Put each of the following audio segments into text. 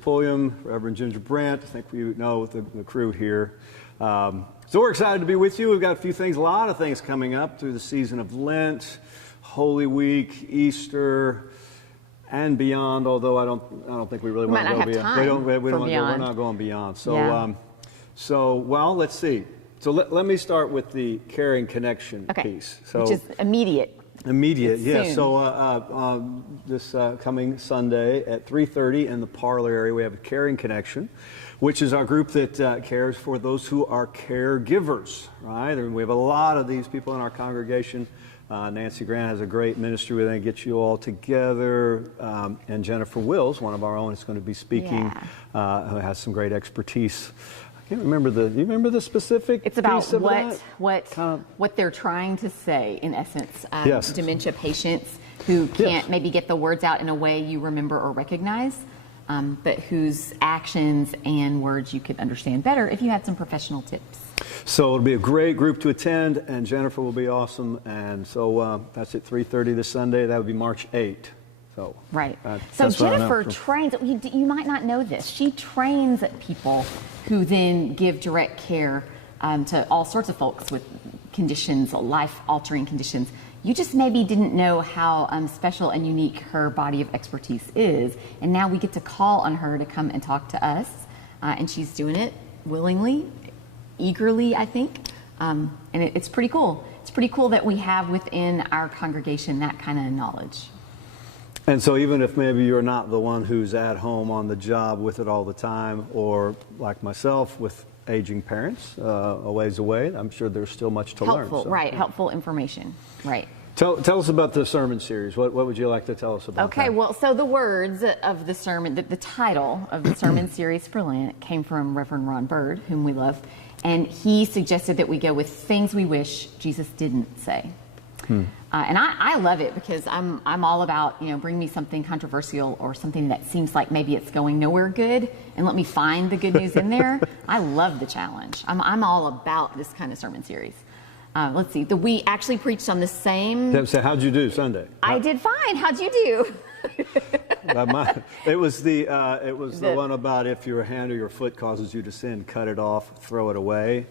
Pulliam, Reverend Ginger Brandt. I think you know the crew here. So we're excited to be with you. We've got a few things, a lot of things coming up through the season of Lent, Holy Week, Easter, and beyond. Although I don't think we really want to go beyond. We're not going beyond. So, yeah. Well, let's see. So let me start with the Caring Connection piece. So, which is immediate. Immediate, yes. So this coming Sunday at 3:30 in the parlor area, we have a Caring Connection, which is our group that cares for those who are caregivers, right? And we have a lot of these people in our congregation. Nancy Grant has a great ministry where they get you all together. And Jennifer Wills, one of our own, is going to be speaking, who has some great expertise. I can't remember do you remember the specific? It's about what they're trying to say, in essence. Yes. Dementia patients who can't maybe get the words out in a way you remember or recognize, but whose actions and words you could understand better if you had some professional tips. So it'll be a great group to attend, and Jennifer will be awesome. And so that's at 3:30 this Sunday. That would be March 8th. So, right. So Jennifer trains, you might not know this, she trains people who then give direct care to all sorts of folks with conditions, life-altering conditions. You just maybe didn't know how special and unique her body of expertise is. And now we get to call on her to come and talk to us. And she's doing it willingly, eagerly, I think. And it's pretty cool. It's pretty cool that we have within our congregation that kind of knowledge. And so even if maybe you're not the one who's at home on the job with it all the time, or like myself with aging parents a ways away, I'm sure there's still much to learn. So. Right, helpful information, right. Tell us about the sermon series. What would you like to tell us about that? Well, so the words of the sermon, the title of the sermon series for Lent came from Reverend Ron Bird, whom we love, and he suggested that we go with things we wish Jesus didn't say. And I love it because I'm all about, bring me something controversial or something that seems like maybe it's going nowhere good and let me find the good news in there. I love the challenge. I'm all about this kind of sermon series. Let's see. We actually preached on the same. So how'd you do Sunday? I did fine. How'd you do? It was the one about if your hand or your foot causes you to sin, cut it off, throw it away.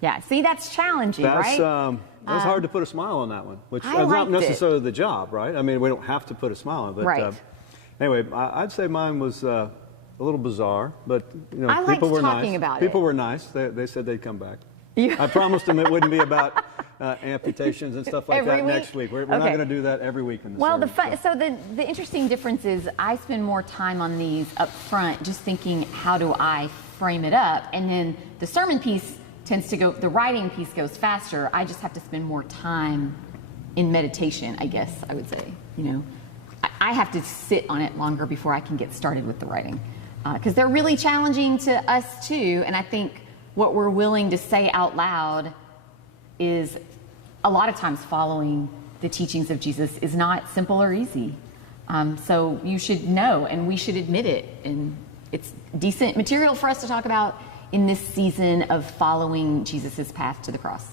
Yeah. See, that's challenging, right? It was hard to put a smile on that one, which is not necessarily the job, right? I mean, we don't have to put a smile on it. But anyway, I'd say mine was a little bizarre, but people were nice. People were nice. They said they'd come back. I promised them it wouldn't be about amputations and stuff like that next week. We're not going to do that every week in the sermon. So the interesting difference is I spend more time on these up front, just thinking, how do I frame it up? And then the sermon piece tends to go, the writing piece goes faster. I just have to spend more time in meditation, I guess I would say. I have to sit on it longer before I can get started with the writing. Because they're really challenging to us too, and I think what we're willing to say out loud is a lot of times following the teachings of Jesus is not simple or easy. So you should know, and we should admit it, and it's decent material for us to talk about in this season of following Jesus's path to the cross.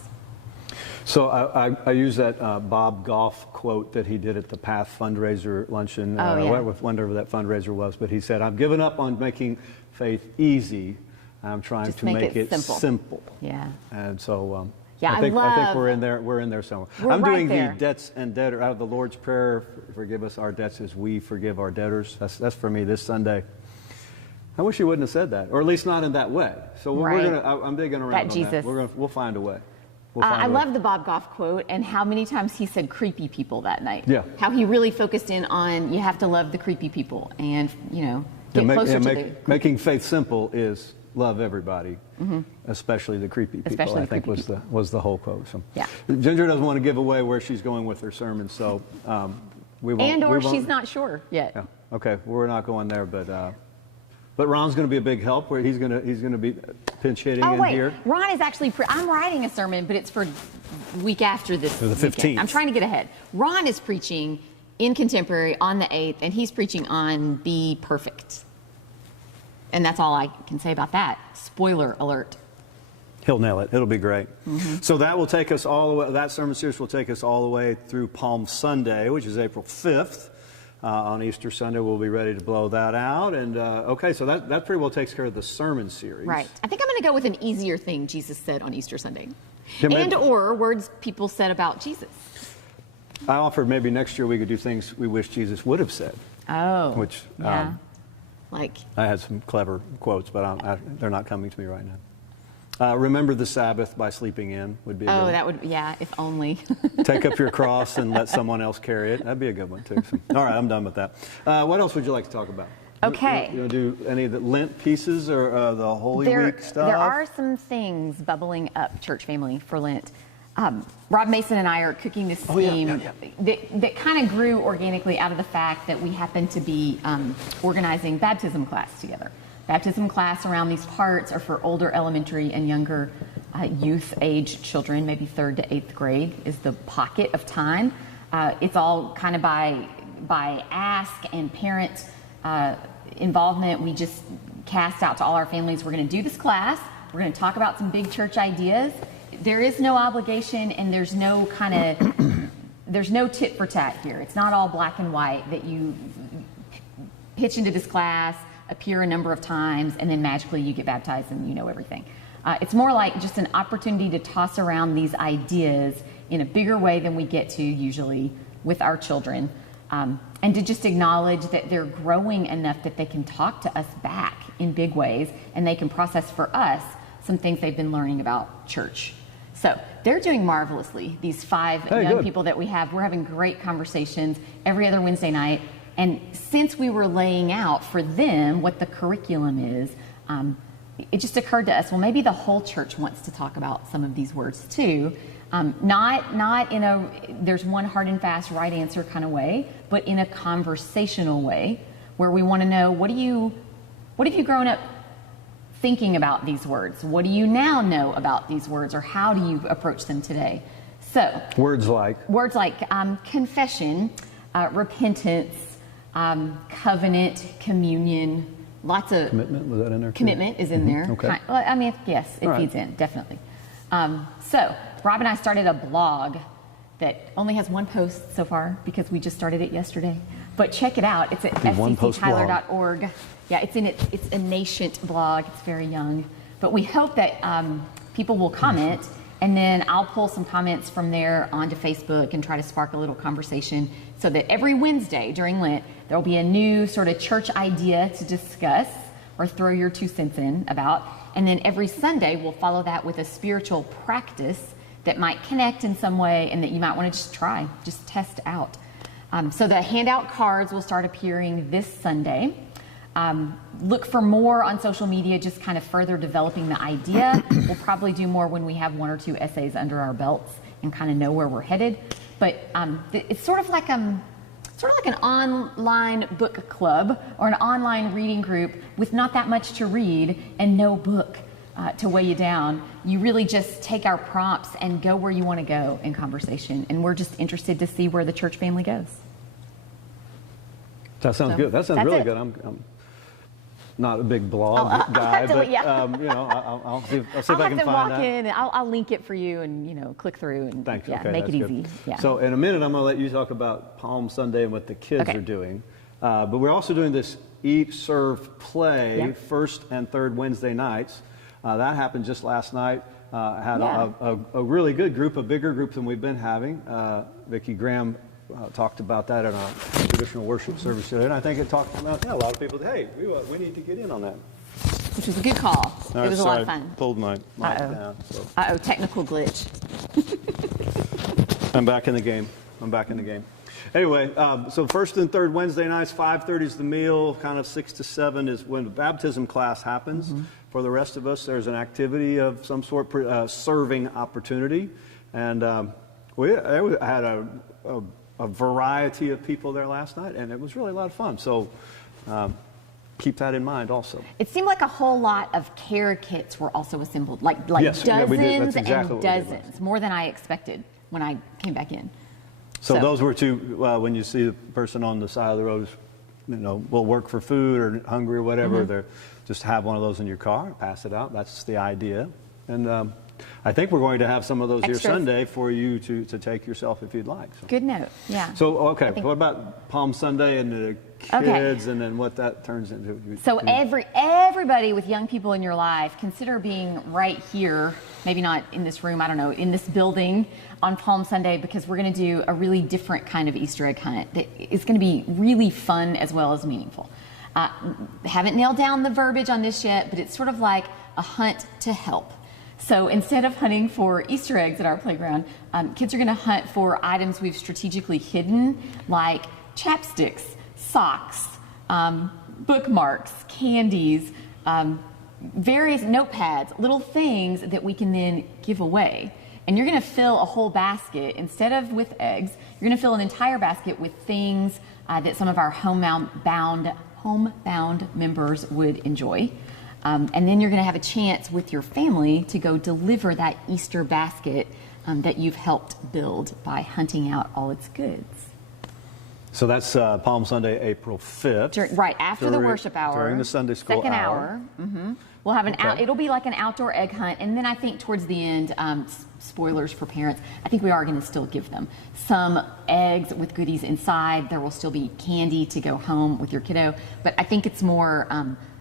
So I use that Bob Goff quote that he did at the Path fundraiser luncheon, whenever that fundraiser was. But he said, "I've given up on making faith easy. I'm trying to make it simple." Yeah. And so I think we're in there. We're in there somewhere. I'm doing the debts and debtor out of the Lord's Prayer. Forgive us our debts as we forgive our debtors. That's for me this Sunday. I wish you wouldn't have said that, or at least not in that way. So I'm digging around on Jesus. that. We'll find a way. I love the Bob Goff quote and how many times he said creepy people that night. Yeah. How he really focused in on you have to love the creepy people and, get closer to making faith simple is love everybody, especially the creepy people, I think was the whole quote. So, Ginger doesn't want to give away where she's going with her sermon, so we won't. She's not sure yet. Yeah. Okay, we're not going there, but Ron's going to be a big help. Where he's going to be pinch hitting in here. Ron is actually. I'm writing a sermon, but it's for week after this. For the 15th. I'm trying to get ahead. Ron is preaching in Contemporary on the 8th, and he's preaching on Be Perfect. And that's all I can say about that. Spoiler alert. He'll nail it. It'll be great. So that will take us all the way. That sermon series will take us all the way through Palm Sunday, which is April 5th. On Easter Sunday, we'll be ready to blow that out. And okay, so that pretty well takes care of the sermon series. Right. I think I'm going to go with an easier thing Jesus said on Easter Sunday. Yeah, and or words people said about Jesus. I offered maybe next year we could do things we wish Jesus would have said. Oh. Which, yeah. Like. I had some clever quotes, but they're not coming to me right now. Remember the Sabbath by sleeping in would be a good one. That would, yeah, if only. Take up your cross and let someone else carry it. That'd be a good one, too. So, all right, I'm done with that. What else would you like to talk about? Okay. You want to do any of the Lent pieces or the Holy Week stuff? There are some things bubbling up, church family, for Lent. Rob Mason and I are cooking this scheme that kind of grew organically out of the fact that we happen to be organizing baptism class together. Baptism class around these parts are for older elementary and younger youth-age children, maybe 3rd to 8th grade is the pocket of time. It's all kind of by ask and parent involvement. We just cast out to all our families, we're going to do this class. We're going to talk about some big church ideas. There is no obligation and there's no there's no tit for tat here. It's not all black and white that you pitch into this class, appear a number of times, and then magically you get baptized and you know everything. It's more like just an opportunity to toss around these ideas in a bigger way than we get to usually with our children, and to just acknowledge that they're growing enough that they can talk to us back in big ways, and they can process for us some things they've been learning about church. So they're doing marvelously, these 5 young people that we have. We're having great conversations every other Wednesday night. And since we were laying out for them what the curriculum is, it just occurred to us, well, maybe the whole church wants to talk about some of these words too. Not in a, there's one hard and fast right answer kind of way, but in a conversational way where we want to know, what have you grown up thinking about these words? What do you now know about these words, or how do you approach them today? So words like confession, repentance, covenant, communion, lots of commitment. Was that in there too? Commitment is in there. Okay. Well, I mean, yes, it feeds in, definitely. So Rob and I started a blog that only has one post so far because we just started it yesterday. But check it out. It's at fcctyler.org. Yeah, it's a nascent blog. It's very young. But we hope that people will comment, and then I'll pull some comments from there onto Facebook and try to spark a little conversation so that every Wednesday during Lent, there'll be a new sort of church idea to discuss or throw your 2 cents in about. And then every Sunday, we'll follow that with a spiritual practice that might connect in some way and that you might want to just test out. So the handout cards will start appearing this Sunday. Look for more on social media, just kind of further developing the idea. We'll probably do more when we have 1 or 2 essays under our belts and kind of know where we're headed. But it's sort of like an online book club or an online reading group with not that much to read and no book to weigh you down. You really just take our prompts and go where you want to go in conversation. And we're just interested to see where the church family goes. That sounds good. That sounds really good. I'm not a big blog guy, but I'll see if I can find that. I'll walk in and I'll link it for you and click through and Thanks. Okay, make it good. easy. Yeah. So in a minute, I'm going to let you talk about Palm Sunday and what the kids are doing. But we're also doing this Eat, Serve, Play first and third Wednesday nights. That happened just last night. Had a really good group, a bigger group than we've been having. Vicki Graham talked about that in our traditional worship service today, and I think it talked about a lot of people. Hey, we need to get in on that. Which was a good call. It was a lot of fun. Pulled my mic down. So. Technical glitch. I'm back in the game. Anyway, so first and third Wednesday nights, 5:30 is the meal. Kind of 6 to 7 is when the baptism class happens. Mm-hmm. For the rest of us, there's an activity of some sort, serving opportunity, and we had a variety of people there last night, and it was really a lot of fun. So keep that in mind also. It seemed like a whole lot of care kits were also assembled, like yes, dozens exactly and dozens, more than I expected when I came back in. So those were when you see the person on the side of the road, will work for food or hungry or whatever, they're just have one of those in your car, pass it out. That's the idea. And I think we're going to have some of those Extras. here Sunday for you to take yourself if you'd like. So. Good note. Yeah. So, okay, what about Palm Sunday and the kids and then what that turns into? So everybody with young people in your life, consider being right here, maybe not in this room, I don't know, in this building on Palm Sunday, because we're going to do a really different kind of Easter egg hunt that is going to be really fun as well as meaningful. Haven't nailed down the verbiage on this yet, but it's sort of like a hunt to help. So instead of hunting for Easter eggs at our playground, kids are going to hunt for items we've strategically hidden, like chapsticks, socks, bookmarks, candies, various notepads, little things that we can then give away. And you're going to fill a whole basket, instead of with eggs, you're going to fill an entire basket with things that some of our homebound members would enjoy. And then you're going to have a chance with your family to go deliver that Easter basket that you've helped build by hunting out all its goods. So that's Palm Sunday, April 5th. Right after the worship hour. During the Sunday school second hour. We'll have it'll be like an outdoor egg hunt. And then I think towards the end, spoilers for parents, I think we are going to still give them some eggs with goodies inside. There will still be candy to go home with your kiddo. But I think it's more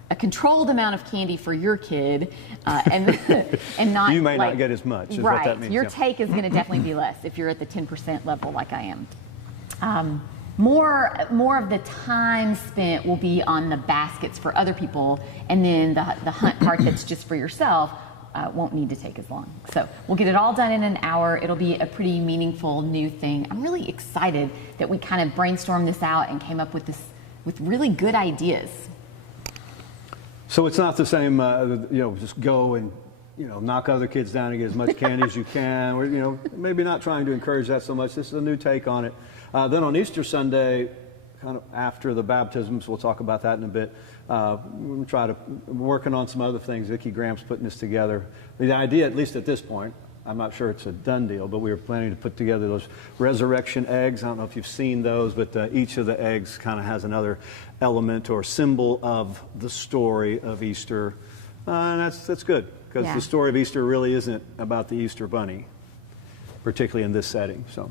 a controlled amount of candy for your kid, and not you may not get as much. Is right. What that means. Your take is going to definitely be less if you're at the 10% level like I am. More of the time spent will be on the baskets for other people, and then the hunt part that's just for yourself won't need to take as long. So we'll get it all done in an hour. It'll be a pretty meaningful new thing. I'm really excited that we kind of brainstormed this out and came up with really good ideas. So it's not the same, just go and, knock other kids down and get as much candy as you can. We're, maybe not trying to encourage that so much. This is a new take on it. Then on Easter Sunday, kind of after the baptisms, we'll talk about that in a bit. We're working on some other things. Vicki Graham's putting this together. The idea, at least at this point, I'm not sure it's a done deal, but we were planning to put together those resurrection eggs. I don't know if you've seen those, but each of the eggs kind of has another element or symbol of the story of Easter. And that's good, because the story of Easter really isn't about the Easter bunny, particularly in this setting. So,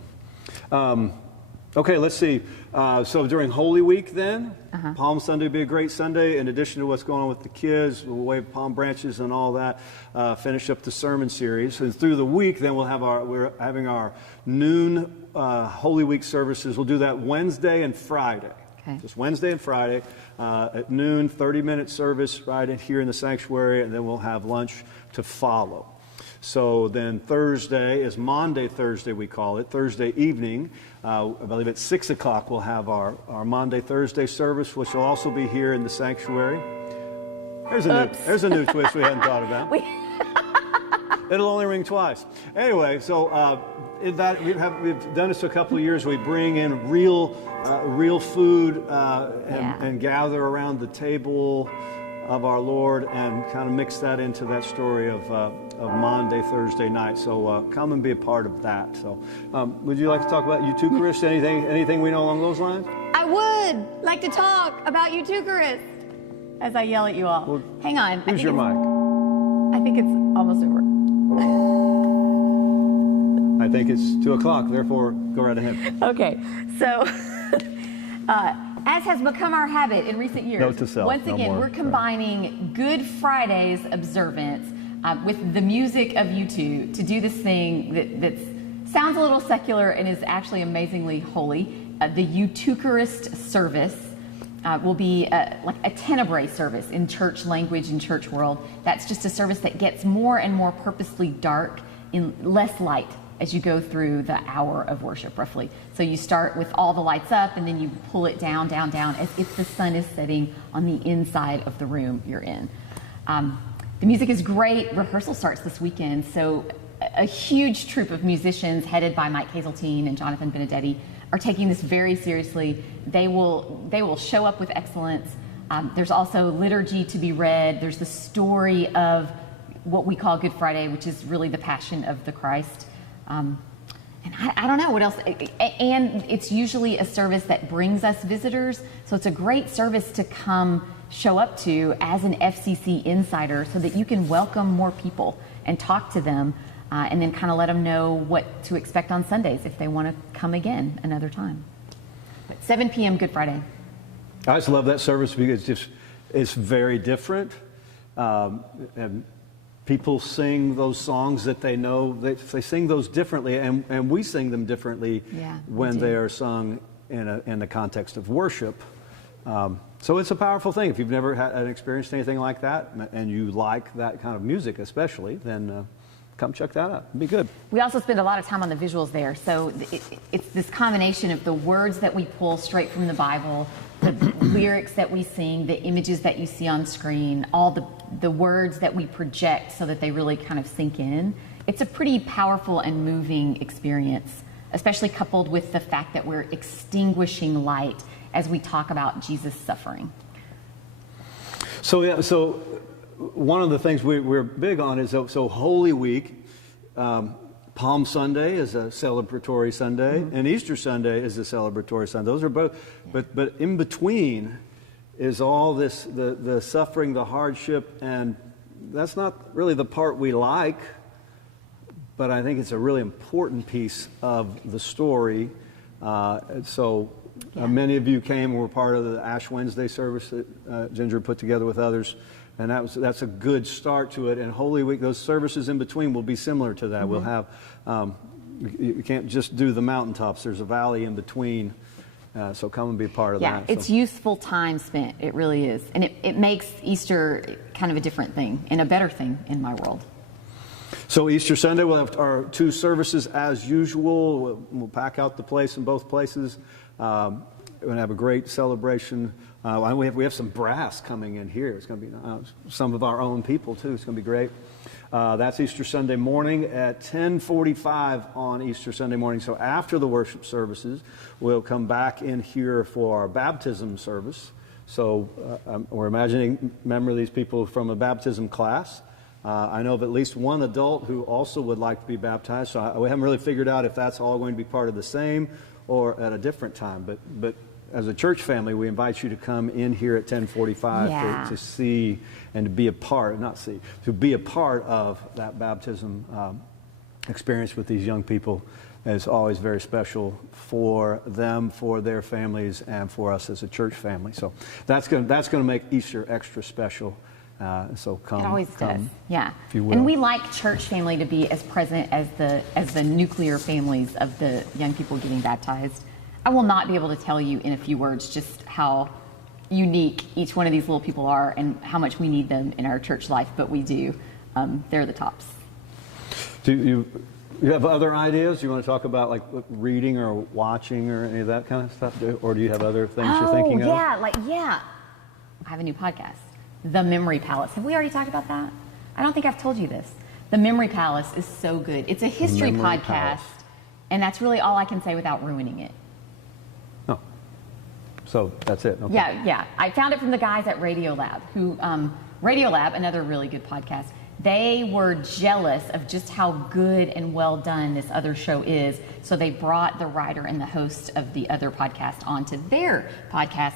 okay, let's see. So during Holy Week then, Palm Sunday would be a great Sunday. In addition to what's going on with the kids, we'll wave palm branches and all that, finish up the sermon series. And through the week, then we're having our noon Holy Week services. We'll do that Wednesday and Friday. Okay. Just Wednesday and Friday at noon, 30-minute service right in here in the sanctuary, and then we'll have lunch to follow. So then Thursday is Maundy Thursday, we call it. Thursday evening, I believe at 6 o'clock, we'll have our Maundy Thursday service, which will also be here in the sanctuary. There's a new twist we hadn't thought about. It'll only ring twice. Anyway, so we've done this a couple of years. We bring in real food and gather around the table of our Lord and kind of mix that into that story of Maundy Thursday night. So come and be a part of that. So would you like to talk about Eucharist? Anything we know along those lines? I would like to talk about Eucharist as I yell at you all. Well, hang on. Where's your mic? I think it's almost over. I think it's 2 o'clock, therefore go right ahead. Okay, so as has become our habit in recent years, note to self, once again, we're combining Good Friday's observance with the music of U2 to do this thing that sounds a little secular and is actually amazingly holy. The Eucharist service will be like a tenebrae service in church language and church world. That's just a service that gets more and more purposely dark in less light as you go through the hour of worship, roughly. So you start with all the lights up, and then you pull it down, down, down, as if the sun is setting on the inside of the room you're in. The music is great. Rehearsal starts this weekend, so a huge troupe of musicians headed by Mike Hazeltine and Jonathan Benedetti are taking this very seriously. They will show up with excellence. There's also liturgy to be read. There's the story of what we call Good Friday, which is really the Passion of the Christ. And I don't know what else. And it's usually a service that brings us visitors. So it's a great service to come show up to as an FCC insider so that you can welcome more people and talk to them and then kind of let them know what to expect on Sundays if they want to come again another time. But 7 p.m. Good Friday. I just love that service because it's very different. And people sing those songs that they know. They sing those differently, and we sing them differently when they are sung in the context of worship. So it's a powerful thing. If you've never experienced anything like that, and you like that kind of music especially, then come check that out. It'd be good. We also spend a lot of time on the visuals there. So it's this combination of the words that we pull straight from the Bible, the lyrics that we sing, the images that you see on screen, all the words that we project so that they really kind of sink in. It's a pretty powerful and moving experience, especially coupled with the fact that we're extinguishing light as we talk about Jesus' suffering. So one of the things we're big on is so Holy Week, Palm Sunday is a celebratory Sunday, and Easter Sunday is a celebratory Sunday. Those are both, but in between is all this the suffering, the hardship, and that's not really the part we like, but I think it's a really important piece of the story. Many of you came and were part of the Ash Wednesday service that Ginger put together with others. And that's a good start to it. And Holy Week, those services in between will be similar to that. We'll have, you can't just do the mountaintops. There's a valley in between. So come and be a part of that. Yeah, it's useful time spent. It really is. And it makes Easter kind of a different thing and a better thing in my world. So Easter Sunday, we'll have our 2 services as usual. We'll pack out the place in both places. We're going to have a great celebration. We have some brass coming in here. It's going to be some of our own people, too. It's going to be great. That's Easter Sunday morning at 10:45 on Easter Sunday morning. So after the worship services, we'll come back in here for our baptism service. So we're imagining, remember these people from a baptism class. I know of at least one adult who also would like to be baptized. So we haven't really figured out if that's all going to be part of the same or at a different time. But as a church family, we invite you to come in here at 10:45 to see and to be a part, to be a part of that baptism experience with these young people. Is always very special for them, for their families, and for us as a church family. So that's going to make Easter extra special. So come. It always does. Yeah. If you will. And we like church family to be as present as the nuclear families of the young people getting baptized. I will not be able to tell you in a few words just how unique each one of these little people are and how much we need them in our church life, but we do. They're the tops. Do you have other ideas? You want to talk about like reading or watching or any of that kind of stuff? Or do you have other things you're thinking of? I have a new podcast, The Memory Palace. Have we already talked about that? I don't think I've told you this. The Memory Palace is so good. It's a history podcast, and that's really all I can say without ruining it. Oh, so that's it. Okay. Yeah. I found it from the guys at Radiolab, Radiolab, another really good podcast. They were jealous of just how good and well done this other show is, so they brought the writer and the host of the other podcast onto their podcast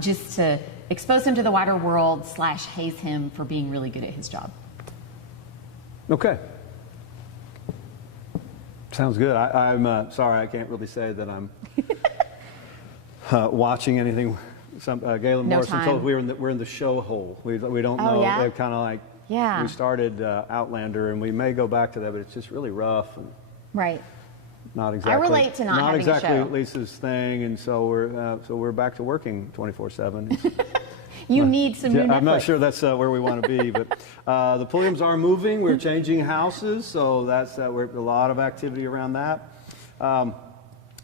just to expose him to the wider world / haze him for being really good at his job. Okay. Sounds good. I'm sorry, I can't really say that I'm watching anything. Galen Morrison told us we're in the show hole. We don't know. Yeah? They're kind of like, we started Outlander, and we may go back to that, but it's just really rough. And right. Not exactly. I relate to not having exactly a show. Lisa's thing, and so we're back to working 24/7. You need some new Netflix. I'm not sure that's where we want to be, but the Pulliams are moving. We're changing houses, so that's we're a lot of activity around that. And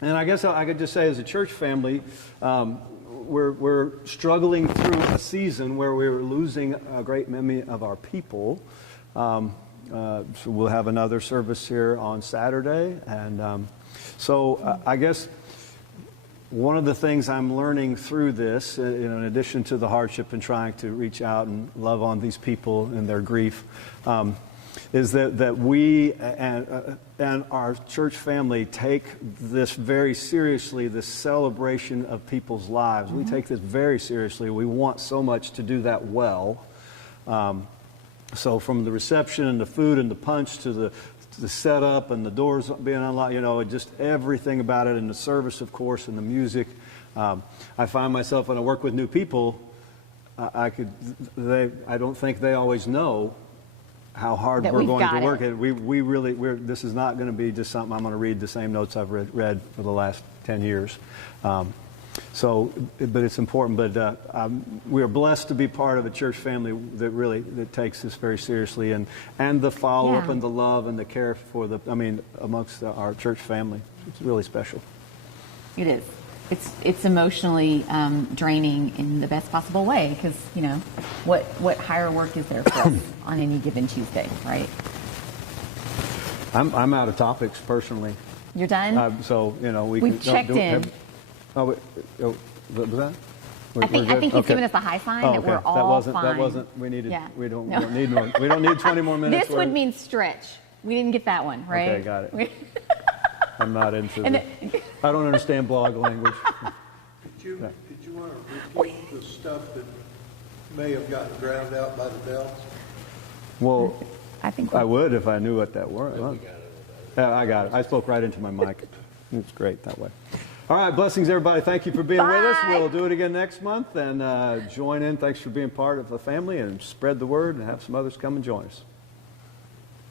I guess I could just say, as a church family, we're struggling through a season where we're losing a great many of our people. So we'll have another service here on Saturday, and I guess one of the things I'm learning through this, in addition to the hardship and trying to reach out and love on these people in their grief, is that we and our church family take this very seriously, this celebration of people's lives. We take this very seriously. We want so much to do that well. So from the reception and the food and the punch to the setup and the doors being unlocked, just everything about it, and the service, of course, and the music. I find myself when I work with new people, I don't think they always know how hard we're going to work at it. This is not going to be just something I'm going to read the same notes I've read for the last 10 years. But it's important. But we are blessed to be part of a church family that takes this very seriously, and the follow-up and the love and the care for amongst our church family. It's really special. It is. It's emotionally draining in the best possible way, because what higher work is there for us on any given Tuesday, right? I'm out of topics personally. You're done. We've checked in. Was that? I think he's given us the high sign that we're all fine. That wasn't. We needed. Yeah. We don't need more. We don't need 20 more minutes. This would mean stretch. We didn't get that one, right? Okay, got it. I'm not into it. I don't understand blog language. Did you want to repeat the stuff that may have gotten drowned out by the bells? Well, I would if I knew what that was. I got it. I spoke right into my mic. It's great that way. All right, blessings, everybody. Thank you for being with us. We'll do it again next month, and join in. Thanks for being part of the family, and spread the word, and have some others come and join us.